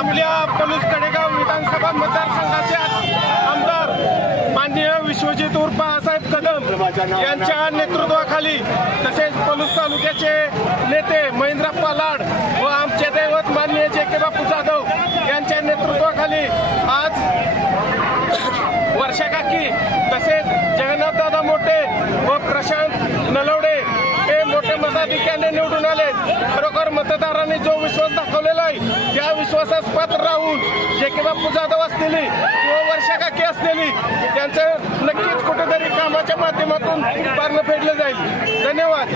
आपल्या पलूस कडेगाव विधानसभा मतदारसंघाचे आमदार माननीय विश्वजित उर्फ बाळासाहेब कदम यांच्या नेतृत्वाखाली तसेच पलूस तालुक्याचे नेते मताधिक्याने निवडून आले खरोखर मतदारांनी जो विश्वास दाखवलेला आहे त्या विश्वासास पात्र राहून जे बापू जाधव असलेली किंवा वर्षा काकी असलेली त्यांचं नक्कीच कुठेतरी कामाच्या माध्यमातून पारणं फेडलं जाईल. धन्यवाद.